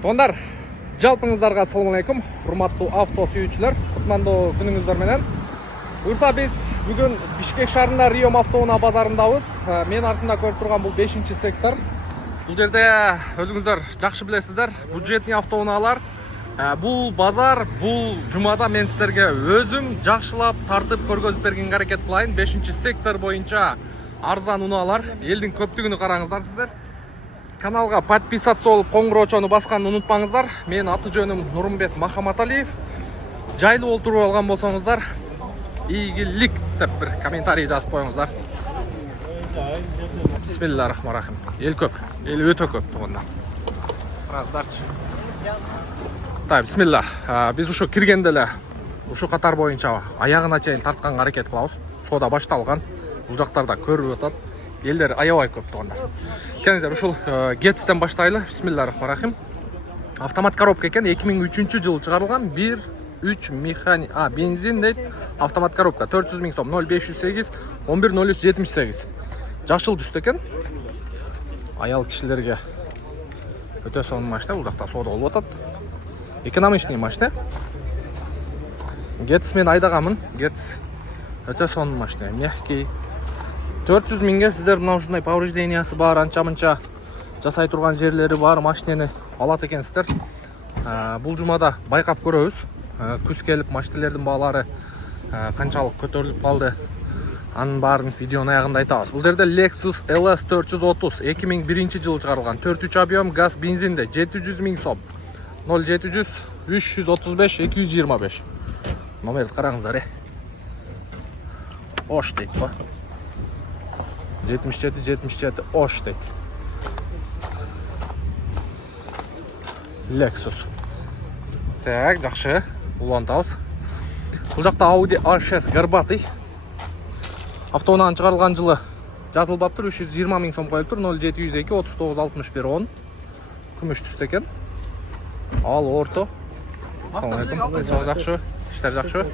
Тондар, жалпыңыздарга assalamu алейкум. Урматтуу авто сүйүүчүлөр, кутмандуу күнүңүздөр менен. Буюрса биз бүгүн Бишкек шаарында Риом автоунаа базарындабыз. Мен артымда көрүп турган бул 5-сектор. Бул жерде өзүңүздөр жакшы билесиздер, бюджетный автоунаалар. Бул базар, бул жумада мен сиздерге өзүм жакшылап тартып көргөзүп бергенге аракет кылайын. 5-сектор боюнча арзан унаалар, элдин көптүгүнү караңыздар сиздер. Каналга подписаться болуп, коңгуроочону басканды унутпаңыздар. Мен аты жөнүм Нурмбек Махаматалиев. Жайлуу олтуруп алган болсоңуздар, ийгилик деп бир комментарий жазып коюңуздар. Бисмиллахиррахманиррахим. Эл көп, эл өтө көп тугундар. Караңыздарчы. Так, бисмиллах. Биз ушу киргенде эле ушу катар боюнча аягына чейин тартканга аракет кылабыз. Соода башталган. Бул жактарда көрүп атат. Элдер аябай көп тугундар. Келиңиздер, ушул Гетстен баштайлы. Бисмиллахиррахманиррахим. Автомат коробка экен, 2003-жылы чыгарылган. 1.3 механик, бензин дейт. Автомат коробка 400 000 сом, 0508 110378. Жашыл түстө экен. Аял кишилерге өтө сонун машина, бул жакта соода болуп атат. Экономичный машина. Гетс мен айдаганмын. Гетс өтө сонун машина, мягкий. 400 000ге сиздер мына ушундай повреждениясы бар, анча-мынча жасай турган жерлери бар машинени алат экенсиздер. Бул жумада байкап көрөбүз. Күз келип машиналердин баалары канчалык көтөрүлүп калды. Анын баарын видеонун аягында айтабыз. Бул жерде Lexus LS 430 2001-жылы чыгарылган, 4.3 объем газ бензинде 700 000 сом. 0700 335 225. Номерди караңыздар. Ош дейт го. 77 Ош дейт. Lexus. Так, жакшы. Улантабыз. Бул жакта Audi A6 горбатый. Автоунаанын чыгарылган жылы жазылып аптыр, 320 000 сом коюлуптур. 0702 39 61 10. Күмүш түстө экен. Ал орто. Ассалам алейкум. Сиз жакшы? Иштер жакшы?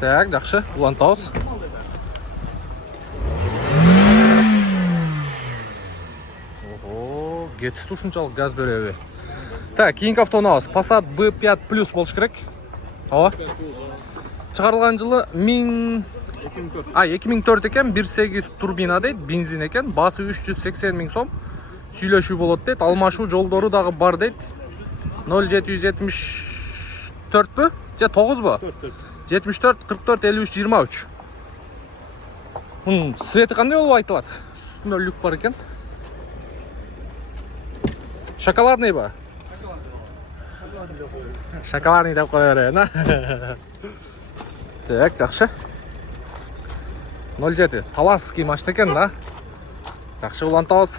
Так, жакшы. Улантабыз. Гетс ушунчалык газ береби. Так, кийинки автоунаабыз Passat B5 Plus болуш керек. Ооба. Чыгарылган жылы 2004 экен, 1.8 турбина дейт, бензин экен, басы 380 000 сом. Сүйлөшүү болот дейт, алмашуу жолдору дагы бар дейт. 0774бү? Же 9бу? 74 44 53 23. Мунун свети кандай болуп айтылат? Үстүндө люк бар экен. Шоколадный ба? Шоколадный деп кое берейин, Так, жакшы. 07 таласский машина экен да. Жакшы, улантабыз.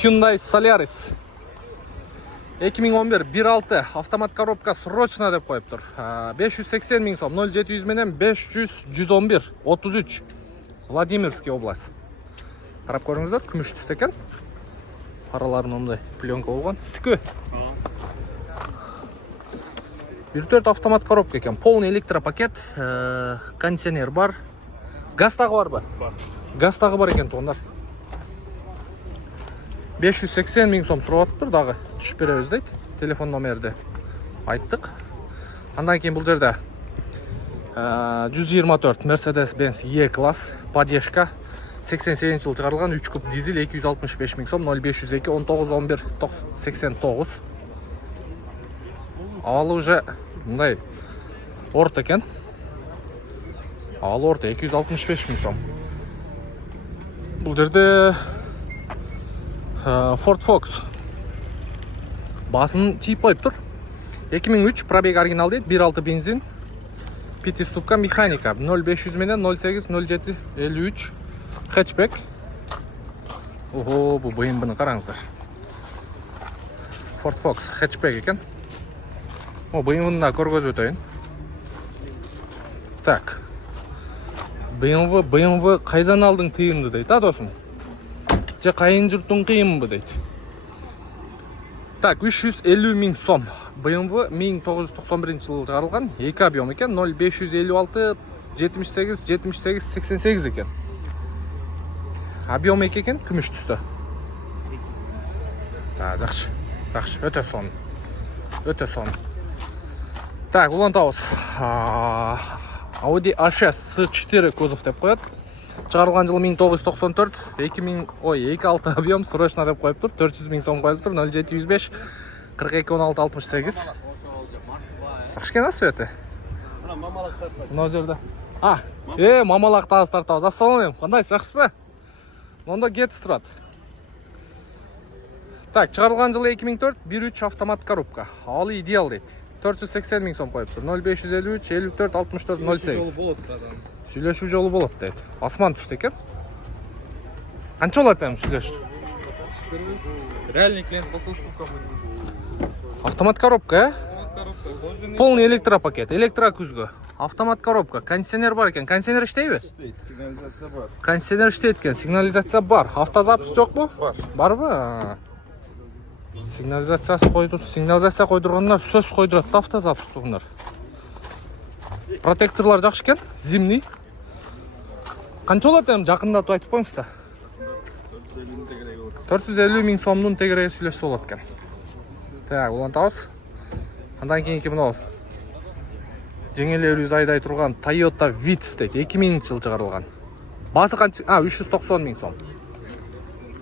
Hyundai Solaris 2011 1.6 автомат коробка срочно деп коюптур. 580 000 сом, 0700 менен 500 111 33. Владимирский область. Карап көрүңүздөр, күмүш түстө экен. Паралары мындай пленка болгон. Стикö. 1.4 автомат коробка экен. Полный электропакет, кондиционер бар. Газ дагы барбы? Бар. Газ дагы бар экен тугундар. 580 000 сом сурап атыптыр, дагы түшүп беребиз дейт. Телефон номерди айттык. Андан кийин бул жерде 124 Mercedes-Benz E-класс, поддержка. 88-жылы чыгарылган, 3 куб дизель, 265 000 сом, 0502 19 11 89. Ал уже мындай орто экен. Ал орто 265 000 сом. Бул жерде Ford Focus. Басын чийип коюптур. 2003 пробег оригинал дейт, 1.6 бензин. 5 ступка механика, 0500 менен 08 07 53. Хэтчбек. Ого, бу BMW-ны караңыздар. Ford Focus хэтчбек экен. BMW-ны да көргөзүп өтөйүн. Так. BMW кайдан алдың тыйымды дейт, досум? Же кайын журттун кыйымбы дейт. Так, 350 000 сом. BMW 1991-жылы чыгарылган, 2 объем экен, 0556 78 78 88 экен. Объем экен, күмүш түстө. Жакшы. Жакшы, өтө сонун. Өте соны. Так, улантабыз. Audi A6 C4 кузов деп қояды. Шығарылған жылы 1994, 2.6 объем, срочно деп қойып тұр, 400 000 сом қойып тұр, 0705 42 16 68. Жақшкен асветі? Мынау жерде. Мамалақ тағыз тартабыз. Ассалаумағалейкум. Қандайсыз, жақсы ба? Онда кетіс тұрады. Так, шығарылған жылы 2004, 1.3 автомат коробка. Алы идеал дейді. 480 000 сом қойып тұр. 0553 54 64 08. Сөйлешу жолы болады дейді. Асман түсті екен. Қанша олады әм сөйлешу? Реальный клиент послушал. Автомат коробка, Полный электропакет, электрокүзгі. Автомат коробка. Кондиционер бар екен. Кондиционер іштей бе? Сигнализация бар. Кондиционер іштейді екен. Сигнализация бар. Автозапыс жоқ бұ? Бар. Бар ба? Сигнализация қойдырғандар сөз қойдырады автозапыс тұғындар. Протекторлар жақшы екен. Зимний. Қанша олады әм жақындатып айтып қойыңызда? 450 000 сомның тегірегі сөйлесі олады екен. Так, улантабыз. Андан кейінгі мынау жеңелеулі айдай тұрған Toyota Vitz дейді. 2000 жыл шығарылған. Басы қанша? 390 000 сом.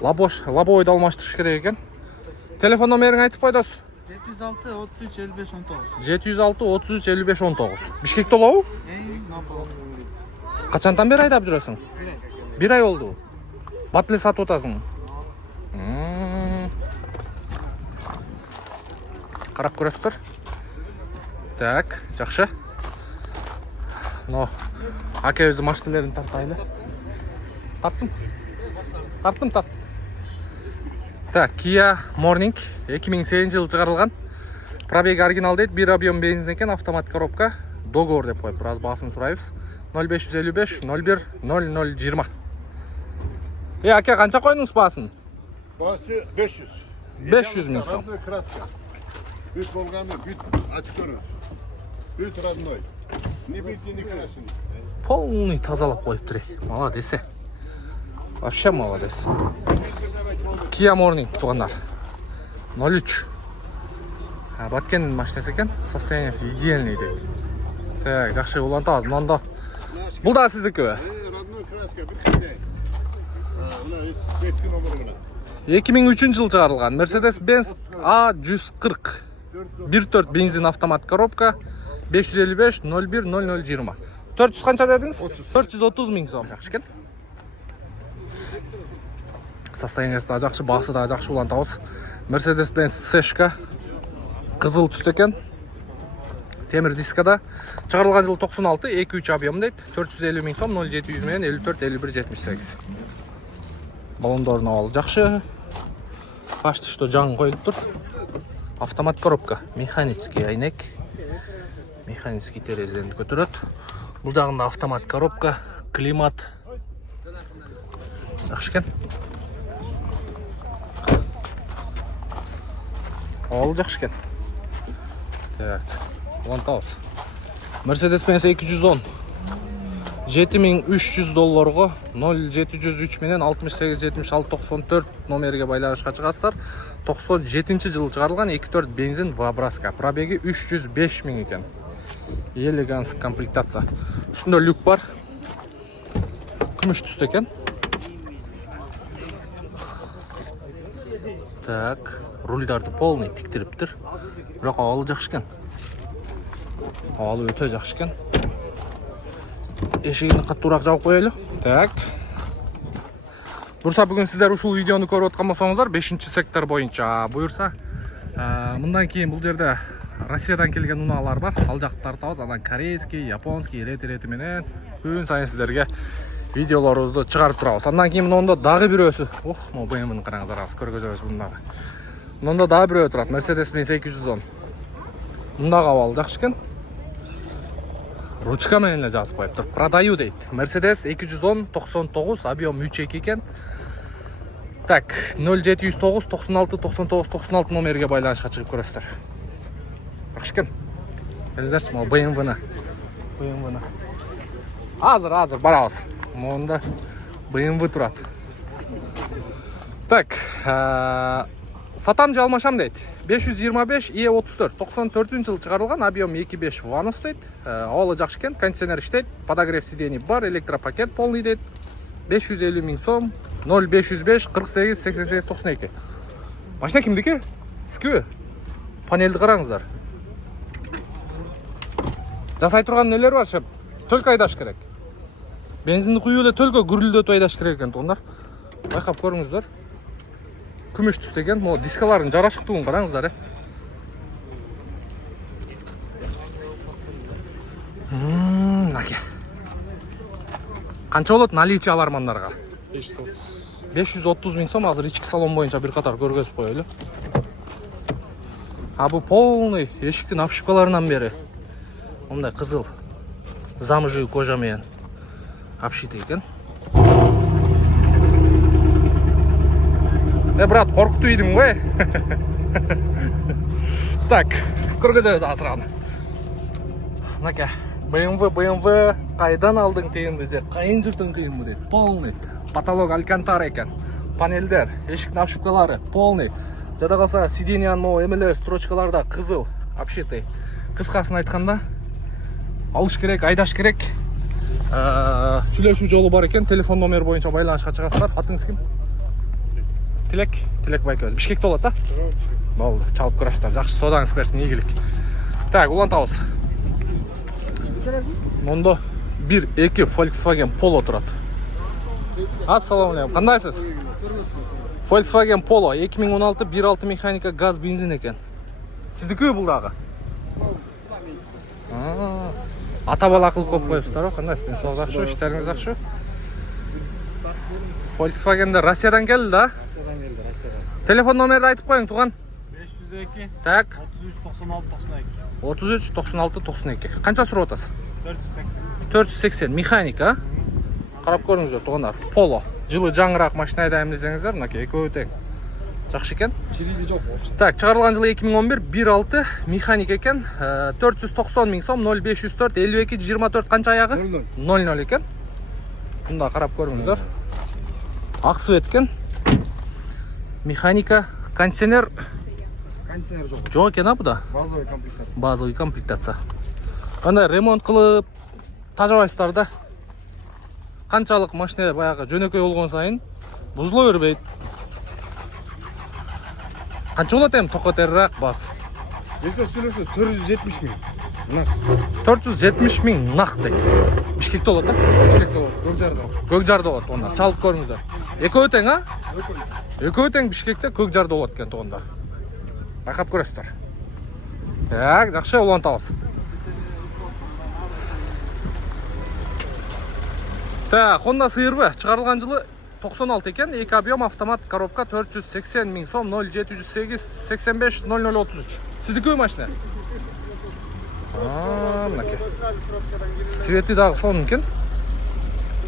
Лобойды алмаштырыш керек екен. Телефон номерін айтып қойдыз? 706 33 55 19. 706 33 55 19. Бішкекте олау? Қачантан бері айдап жүресің? Bir ай oldu. Батле сатып отасың? Қарап көресіздер. Так, жақшы. Аке өзі машинелерін тартайды. Тарттым. Так, Kia Morning 2008 жыл шығарылған. Пробег оригинал дейді, 1 объем бензин екен, автомат коробка. Договор деп қойып, біраз басын сұрайбыз. 0555 01 0020. Аке, қанша қойдыңыз басын? Bası 500. 500 000 сом. Родной краска. Büt Volgan'ı, büt açık önüz. Büt родной. Не büt, не крашеный. Полный тазалап қойып тұр. Молодец. Вообще молодец. Kia Morning туғандар. 03. Баткен машинасы екен. Состояниесі идеальный дейді. Так, жақшы улантабыз. Мынанда. Бұл да сіздікі бе? Родной краска, bir kere. Buna eski numara buna. 2003 жыл шығарылған Mercedes-Benz A140 1.4 бензин автомат коробка 555 01 0020. 400 қанша дедіңіз? 430 000 сом. Жақсы екен. Состояниесі да жақсы, басы да жақсы улантабыз. Mercedes-Benz C-шка қызыл түсті екен. Темір дискада. Шығарылған жыл 96, 2-3 объем дейді. 450 000 сом, 0700 мен 54 51 78. Балондорын алды жақшы. Почти что жаң қойылып тұр. Автомат коробка, механический айнек. Механический терезені көтереді. Бұл жағында автомат коробка, климат. Жақсы екен. Ол жақсы екен. Так, улантабыз. Mercedes-Benz 210. $7300 0703 менен 68 76 94 номерге байланышқа шығасыздар. 97 жыл шығарылған 2.4 бензин Вабраска. Пробеги 305 000 екен. Элеганс комплектация. Үстінде люк бар. Күміш түсті екен. Так, рульдарды полный тіктіріп тұр. Бірақ ауалы жақсы екен. Ауалы өте жақсы екен. Ешігіні қаттырақ жауып қойылы. Так. Бұйырса, бүгін сіздер ушул видеоны көріп отқан болсаңыздар, 5-ші сектор бойынша бұйырса, мындан кейін бұл жерде Россиядан келген уналар бар. Ал жақты тартабыз, анан корейский, японский, реті менен күн сайын сіздерге видеоларымызды шығарып тұрабыз. Андан кейін мынында дағы бирөөсү. Мына BMW-ны қараңыздар, аз көргөзөбүз мындағы. Мында дағы бирөө турат, Mercedes-Benz 210. Мындағы авалы жақсы екен. Ручка менен жазып қойып тұр. Продаю дейді. Mercedes 210 99 объем 3.2 екен. Так, 0709 96 99 96 номерге байланышқа шығып көресіздер. Жақсы екен. Біліңіздерші, мына BMW-ны. Азыр барабыз. Мұнда BMW тұрады. Так, сатам же алмашам дейт. 525 E34 94-жылы чыгарылган, объем 2.5 ванус дейт. Абалы жакшы экен, кондиционер иштейт, подогрев сидений бар, электропакет полный дейт. 550 миң сом, 0505 48 88 92. Машина кимдики? Сізге? Панелді қараңыздар. Жасай тұрған нелер бар, шеп? Төлк айдаш керек. Бензинді құйылы төлкі гүрілдету айдаш керек екен, тоғындар. Байқап көріңіздер. Күміш түсті екен, дискаларын жарашықтығын қараңыздар. Наке. Қанша болады наличие алармандарға? 530 миң сом, азыр ички салон бойынша бір қатар көргөзіп қойылы. Бұл полный ешіктің апшипкаларынан бері ондай қызыл замыжы кожамен апшиты екен. Брат, қорқыту едім ғой. Так, көргөзөбүз асыраны. Наке, BMW қайдан алдың тегінді де, қайын жүртін қиынмы дейді. Полный. Потолок алькантара екен. Панелдер, ешіктің апшипкалары полный. Жада қалса сиденияның эмелер строчкаларда қызыл апшиты. Қысқасын айтқанда алыш керек, айдаш керек. Сүйлөшүү жолу бар екен. Телефон номер бойынша байланышқа шығасыздар. Атыңыз кім? Тілек байкөз. Бишкекте болады да? Болды, чалып көресіздер. Жақсы содаңыз берсін, игілік. Так, улантабыз. Мұнда 1-2 Volkswagen Polo тұрады. Ассаламу алейкум. Қандайсыз? Volkswagen Polo 2016 1.6 механика газ бензин екен. Сіздікі бұл дағы? Ата бала қылып қойып қойыпсыздар ғой, қандай істен сол жақшы, іштеріңіз жақшы. Volkswagen'de Россиядан келді да? Россиядан келді, Россиядан. Телефон номерді айтып қойың, туған? 502 Так. 33 96 92. 33 96 92. Қанша сұрып отасыз? 480. 480 механика. Қарап көріңіздер, туғандар. Polo. Жылы жаңырақ машина айдайым десеңіздер, мынакей екеуі тең. Жақсы екен. Чириги жоқ. Так, шығарылған жылы 2011 1.6 механика екен. 490 миң сом, 0504 52 24 қанша аяғы? 00 екен. Бұнда қарап көріңіздер. Ақсу еткен. Механика, кондиционер жоқ. жоқ екен, а бұда? Базовый комплектация. Базовый комплектация. Қандай ремонт қылып тажабайсыздар да. Қаншалық машина баяғы жөнекей болған сайын бұзыла өрбейді. Қанша болады әм тоқетерірақ бас? Есе сөйлеші 470 миң. Нақ. 470 миң нақ дейді. Бишкекте болады да? Бишкекте болады, Көкжарда. Көкжарда болады онда. Чалып көріңіздер. Екеуі тең, а? Екеуі тең Бишкекте Көкжарда болады екен туғандар. Байқап көресіздер. Так, жақсы улантабыз. Так, Honda CR-V шығарылған жылы 96 екен, 2 объем автомат коробка 480 миң сом, 0708 85 0033. Сіздікі машина? Мынаке. Светі дағы соның екен.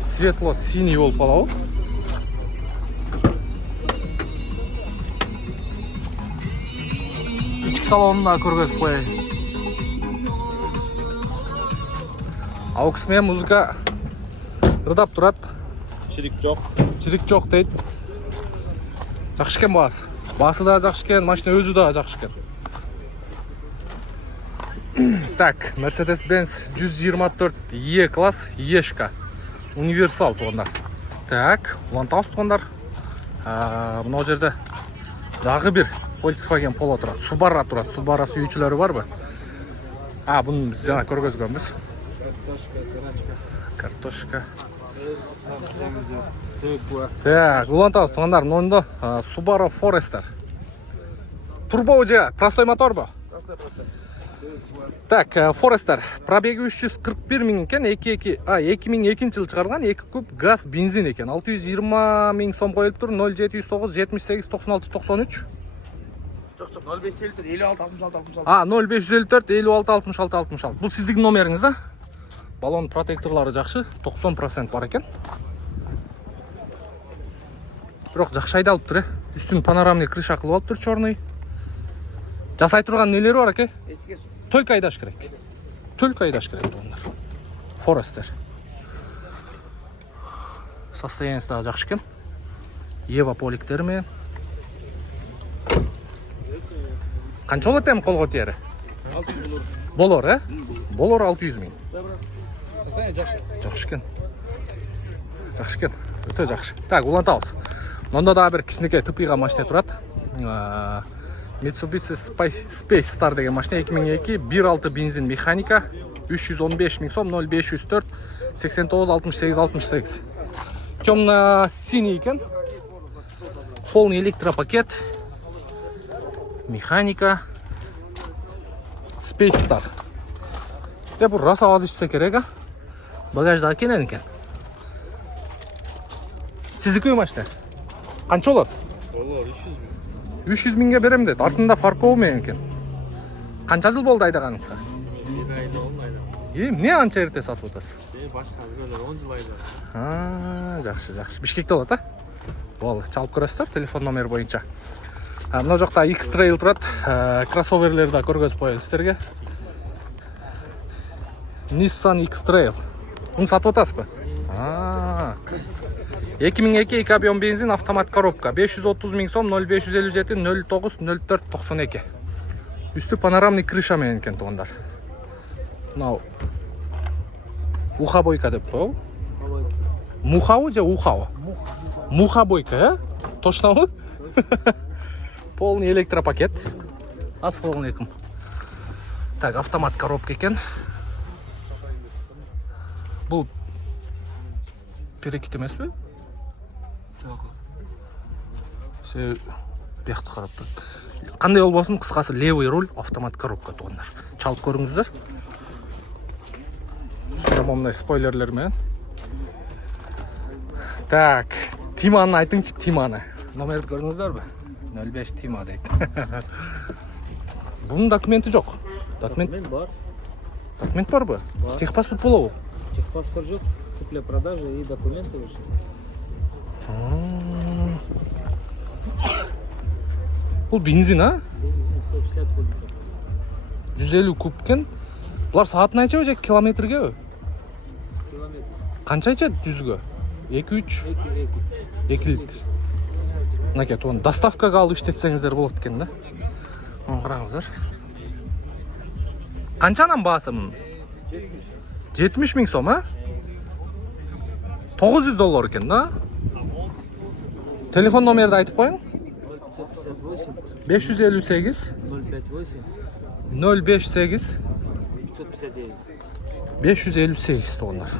Светло синий болып қалауы. Ішкі салонына көргізіп қойайын. Ауксмен музыка рыдап тұрады. Чирик жоқ. Чирик жоқ дейді. Жақшы екен басы. Басы да жақшы екен, машина өзі да жақшы екен. Так, Mercedes-Benz 124 E-класс Ешка. Универсал туғандар. Так, улантабыз туғандар. Мынау жерде дағы бір Volkswagen Polo тұрады. Subaru тұрады. Subaru сүйүүчүлөрү барбы? Бұны біз жаңа көргөзгөнбүз. Картошка. Так, улантабыз туғандар. Мында Subaru Forester. Турбо же, простой мотор ба? Так, Forester. Пробеги 341 миң екен. 2002 жылы шығарылған 2 куб газ бензин екен. 620 миң сом қойылып тұр. 0709 78 96 93. Жоқ, 0554 56 66 66. 0554 56 66 66. Бұл сіздің номеріңіз да? Балон протекторлары жақшы, 90% бар екен. Бірақ жақшы айдалып тұр, үстін панорамный крыша қылып алып тұр, черный. Жасай тұрған нелері бар екен? Только айдаш керек. Только айдаш керек бұлар. Forester. Состояниесі да жақшы екен. Ева поликтермен. Канча болот эми колго тиери? 600 доллар. Болор, Болор 600 миң. Жакшы. Жакшы экен. Жакшы экен. Өтө жакшы. Так, улантабыз. Монда дагы бир кичинекей тыпыйга машина турат. Mitsubishi Space Star деген машина 2002, 1.6 бензин механика, 315 миң сом, 0504 89 68 68. Темно-синий екен. Полный электропакет. Механика. Space Star. Бұл рас аваз ішсе керек, багаждағы кенен екен. Сіздікі машина? Қанша олар? 300 миңге берем деді. Артында фаркоу мен екен. Қанша жыл болды айдағаныңызға? Не анша ерте сатып отырсыз? Башка 10 жыл айда. Жақсы. Бишкекте болады, Болды, чалып көресіздер телефон номер бойынша. Мына жақта X-Trail тұрады. Кроссоверлерді көргөзүп коебуз сіздерге. Nissan X-Trail. Bunu сатып отырсыз ба? 2002 2 объем бензин, автомат коробка. 530 миң сом, 0557 09 04 92. Үсті панорамный крыша менен екен туғандар. Мынау ухабойка деп қояу. Мухау же ухау? Мухабойка, Точно му? Полный электропакет. Ассалаумалейкум. Так, автомат коробка екен. Бұл перекит емес пе? Сен бияқты қарап тұрды. Қандай болсын, қысқасы левый руль, автомат коробка туғандар. Чалып көріңіздер. Мұндай спойлерлермен. Так, Тиманы айтыңызшы, Тиманы. Номерді көріңіздер бе? 05 Тима дейді. Бұның документі жоқ. Документ бар. Документ бар ба? Техпаспорт болу? Техпаспорт жоқ. Купля-продажа и документы уже. Бұл бензин, Бензин 150 куб. 150 кубкен. Бұлар саатына айча өже километрге өй? Километр. Қанша айча 100-ге? 2-3? 2 литр. Мынакей, туын доставкаға алып іштетсеңіздер болады екен да. Қараңыздар. Қаншанан бағасы мұның? 70 миң сом, 900 доллар екен да. Телефон номерді айтып қойың? 558 058 558 туғандар.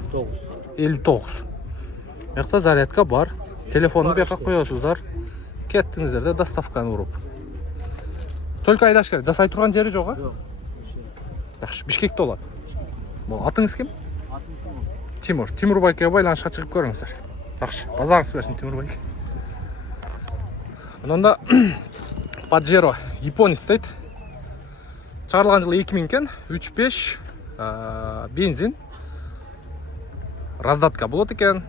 59. Мекта зарядка бар. Телефонды бияққа қоясыздар. Кеттіңіздер де доставканы ұрып. Только айдаш керек. Жасай тұрған жері жоқ, Жақшы, Бишкекте болады. Атыңыз кім? Тимур. Тимур байкеге байланышқа шығып көріңіздер. Жақшы, базарыңыз берсін Тимур байке. Мұнда Паджеро японец дейді. Чағырылған жылы 2000 кен, 3.5 бензин. Раздатка болады екен.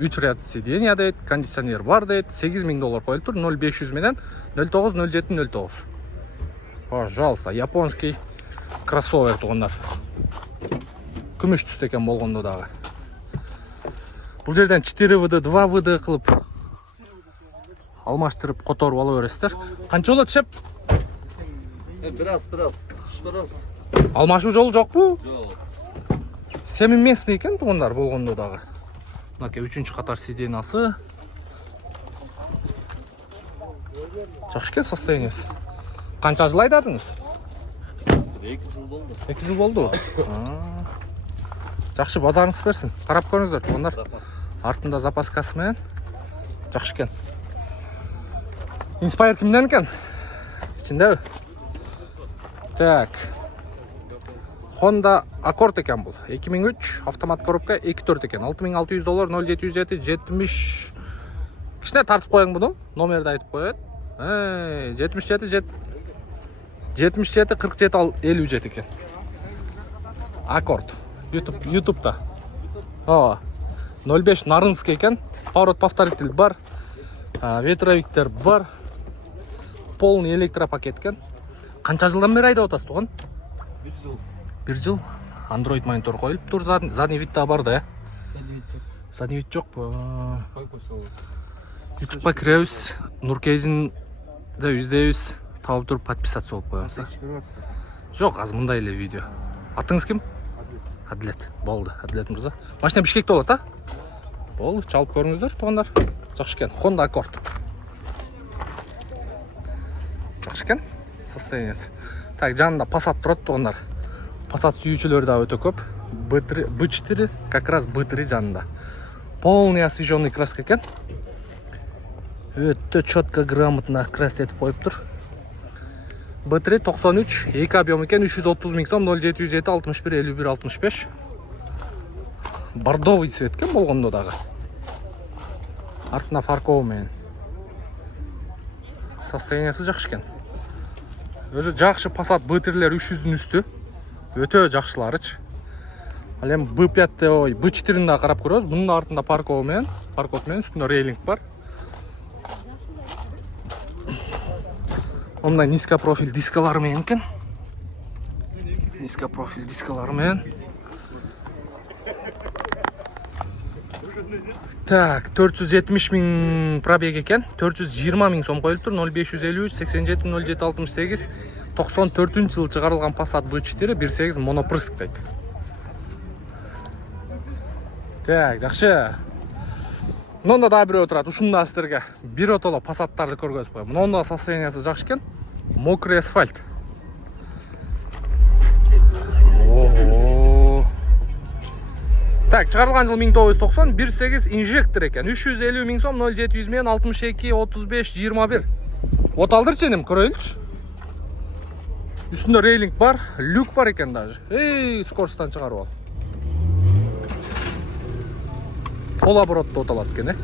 3 ряд сиденья дейді, кондиционер бар дейді. 8 миң доллар қойылып тұр, 0500 менен 09 07 09. Пожалуйста, японский кроссовер туғандар. Күміш түсті екен болғанды дағы. Бұл жерден 4 VD, 2 VD қылып алмаштырып қоторып ала бересіздер. Қанша болады шеп? Біраз. Алмашу жол жоқ бұ? Жоқ. Семин местный екен туғандар болғанды дағы. Мынакей 3-ші қатар сиденасы. Жақшы екен состояниесі. Қанша жыл айдадыңыз? 2 жыл болды. 2 жыл болды. Жақшы, базарыңыз берсін. Қарап көріңіздер туғандар. Артында запаскасы мен. Жақшы екен. Inspire кімден екен? İçinde. Так. Honda Accord екен бұл. 2003 автомат коробка 2.4 екен. 6600 доллар 0707 70. Кішіне тартып қойың бұны. Номерді айтып қойын. 77 47 47 57 екен. Accord. YouTube'da. 05 Нарынский екен. Поворот повторитель бар. Ветровиктер бар. Полный электропакет екен. Қанша жылдан бері айдап отырсыз туған? 1 жыл. Android монитор қойылып тұр. Задний вид бар да. Задний вид жоқ па. YouTube'ға кіреміз. Нұркезин да %100 тауып туруп подписаться болуп коебуз. Текші көріп атты. Жок, азыр мындай эле видео. Атыңыз ким? Адилет. Болду, Адилет мырза. Машина Бишкекте болот, а? Болду, чалып көрүңүздөр, туугандар. Жакшы экен. Honda Accord. Жакшы экен. Состояниясы. Так, жанында Passat турат, туугандар. Passat сүйүүчүлөрү да өтө көп. B4 как раз B3 жанында. Полный освежённый краска экен. Өтө четко, грамотно крас этип коюптур. B3 93, 2 объем экен, 330 000 сом, 0707 61 51 65. Бордовый цвет экен болгондо дагы. Артына фаркоо менен. Состояниясы жакшы экен. Өзү жакшы Passat B3лер 300дүн үстү. Өтө жакшыларыч. Ал эми B5, ой, B4-ин да карап көрөбүз. Бунун артында паркот менен, үстүндө рейлинг бар. Онда низко профиль дискалары менен экен. Низко профиль дискалары менен. Так, 470 000 пробег экен. 420 000 сом коюлуптур. 0553 87 07 68 94-жылы чыгарылган Passat B4 1.8 монопрыск дейт. Так, жакшы. Мында да бирөө турат. Ушунда сиздерге бир отоло Passаттарды көргөзүп коем. Мында состояниясы жакшы экен. Мокрый асфальт. Ого. Так, чыгарылган жыл 1990, 1.8 инжектор экен. 350 000 сом, 0700 менен 62 35 21. Оталдыр сеним, көрөйлүчү. Үстүндө рейлинг бар, люк бар экен даже. Скоростан чыгарып ал. Полоборотто оталат экен,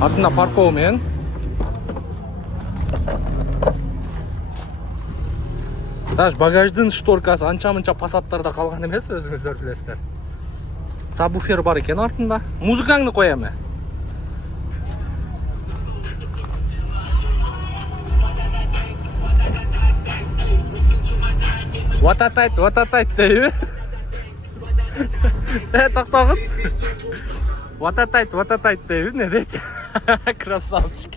Артында паркоо менен. Даже багаждын шторкасы анча-мынча Passаттарда калган эмес, өзүңүздөр билесиздер. Сабвуфер бар экен артында. Музыкаңды коем. Вататайт дейби? Токтогун. Вататайт дейби, не дейт? Красавчик.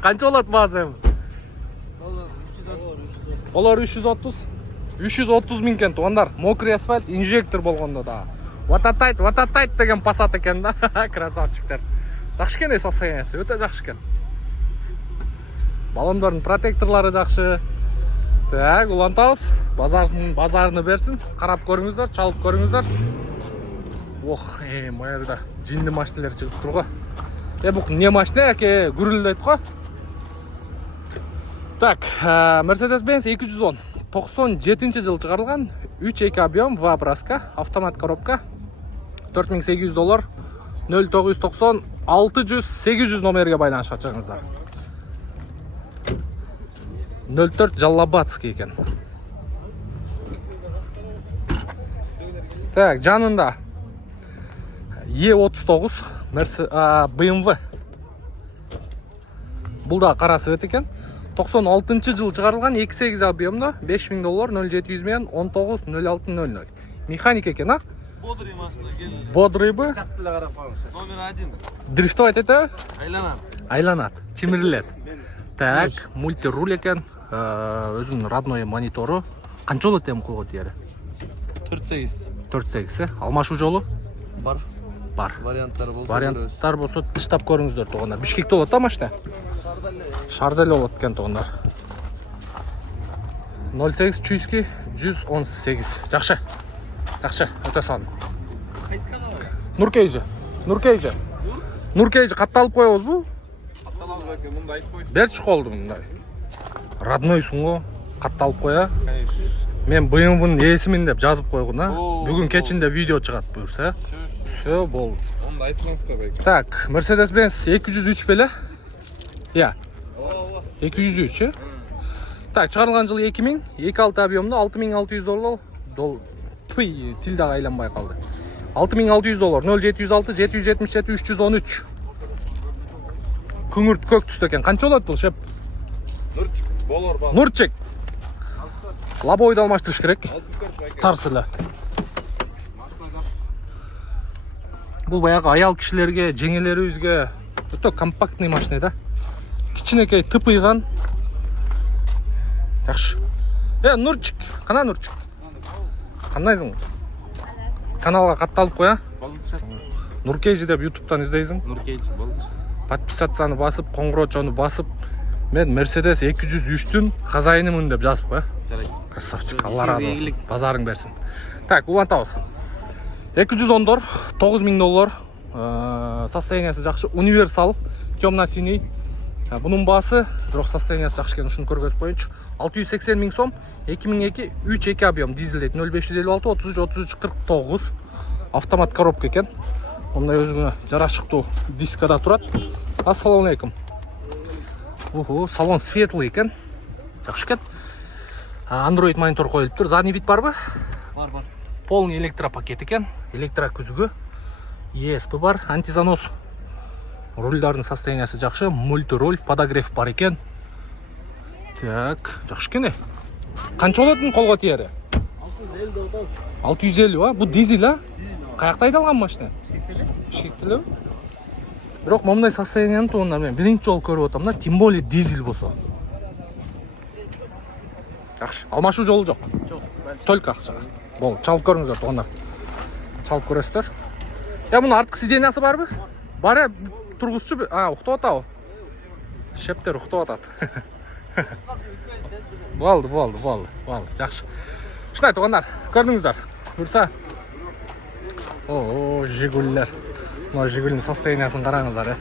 Канча болот баасы? Олар 330 000 экен, туугандар. Мокрый асфальт, инжектор болгондо да. Вататайт деген Passat экен да. Красавчиктер. Жакшы экен, состояниясы өтө жакшы экен. Баллондордун протекторлору жакшы. Так, улантабыз. Базарыны берсин. Карап көрүңүздөр, чалып көрүңүздөр. Ох, моерда жинди машиналар чыгып турго. Бул не машина, гүрүлдөйт го. Так, Mercedes-Benz 210. 97-жылы чыгарылган, 3.2 объем, 2 браска, автомат коробка. $4800, 0990 600 800 номерге байланышка чыгыңыздар. 04 Жаллабатский экен. Так, жанында E39 BMW. Бул да кара свет экен. 96-жылы чыгарылган, 2.8 объемдо, $5000, 0700 менен 19 0600. Механик экен, а? Бодрый машина келди. Бодрый бы? Номер 1. Дрифтовать этеби? Айланат. Чимирилет. Так, мультируль экен. Өзүнүн родной монитору. Канча болот эми койгон жери? 4.8, алмашуу жолу? Бар. Варианттар болсо тыштап көрүңүздөр, туугандар. Бишкекте болот, а машина? Шарделе болот экен, туугандар. 08 Чуйский 118. Жакшы, өтө сан. Нуркейжи катталып коебузбу? Катталабыз экен, мында айтып койсуң. Берчи колду мындай. Роднойсуң го, катталып коя. Мен BMW-нун ээсимин деп жазып койгун, а? Бүгүн кечинде видео чыгат буюрса. Всё, болду. Онда айтыңыз көбөйт. Так, Mercedes-Benz 203 беле? Я. 203, Так, чыгарылган жылы 2000, 2.6 объемдо, $6600. Тый, тил дагы айланбай калды. $6600, 0706 777 313. Күңүрт көк түстө экен. Канча болот бул, шеп? Нурчик, болор бар. Нурчик. Лобойду алмаштырыш керек. Тарс эле. Бул баягы аял кишилерге, жеңелерибизге өтө компактный машина да. Кичинекей тыпыйган. Жакшы. Нурчик, кана Нурчик? Кандайсың? Каналга катталып кой, Нуркейжи деп YouTube'дан издейсиң? Нуркейжи болду. Подписацияны басып, коңгурочону басып, мен Mercedes 203-түн хозяйынымын деп жазып кой. Жарайт. Красавчик, Алла разы болсын. Базарың берсин. Так, улантабыз. 210-дор, $9000. Состояниясы жакшы, универсал, темно-синий. Bunun басы, бирок состояниясы жакшы экен, ушуну көргөзүп коеюнчу. 680 000 сом, 2002, 3.2 объем, дизель дейт, 0556, 33-49. Автомат коробка экен. Мындай өзүңө жарашыктуу дискада турат. Ассаламу алейкум. Салон светлый экен. Жакшы экен. Android монитор коюлуптур. Задний вид барбы? Бар. Полный электропакет экен. Электрокүзгү. ESP бар, антизанос. Рульдардын состояниясы жакшы, мультируль, подогрев бар экен. Так, жакшы экен. Канча болотун колго тиери? 650, бу дизель, Каякта айдалган машина? Бишкектелеби? Бирок момундай состоянияны туугандар мен биринчи жолу көрүп атам да, тем более дизель болсо. Жакшы. Алмашуу жолу жок. Жок. Только акчага. Бол, чалып көрүңүздөр туугандар. Чалып көрөсүздөр. Мунун арткы сидениясы барбы? Бар, тургузчу. Уктап атабы? Шептер уктап атат. Болду. Жакшы. Ушундай туугандар, көрдүңүздөр. Бурса. Жигуллер. Мына Жигулдун состояниясын караңыздар,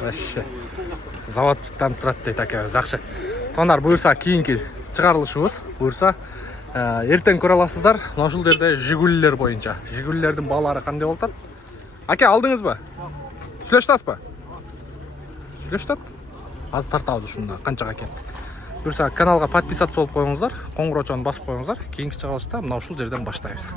Вообще. Заводчудан турат дейт аке, жакшы. Туугандар, буюрса кийинки чыгарылышыбыз, буюрса эртең көрө аласыздар. Мына ушул жерде Жигуллер боюнча. Жигуллердин баалары кандай болуп атат? Аке, алдыңызбы? Сүйлөштасызбы? Сүйлөштөт? Азыр тартабыз ушунда, канчага экен. Буюрса каналга подписаться болуп коюңуздар, коңгурочону басып коюңуздар. Кийинки чыгарылышта мына ушул жерден баштайбыз.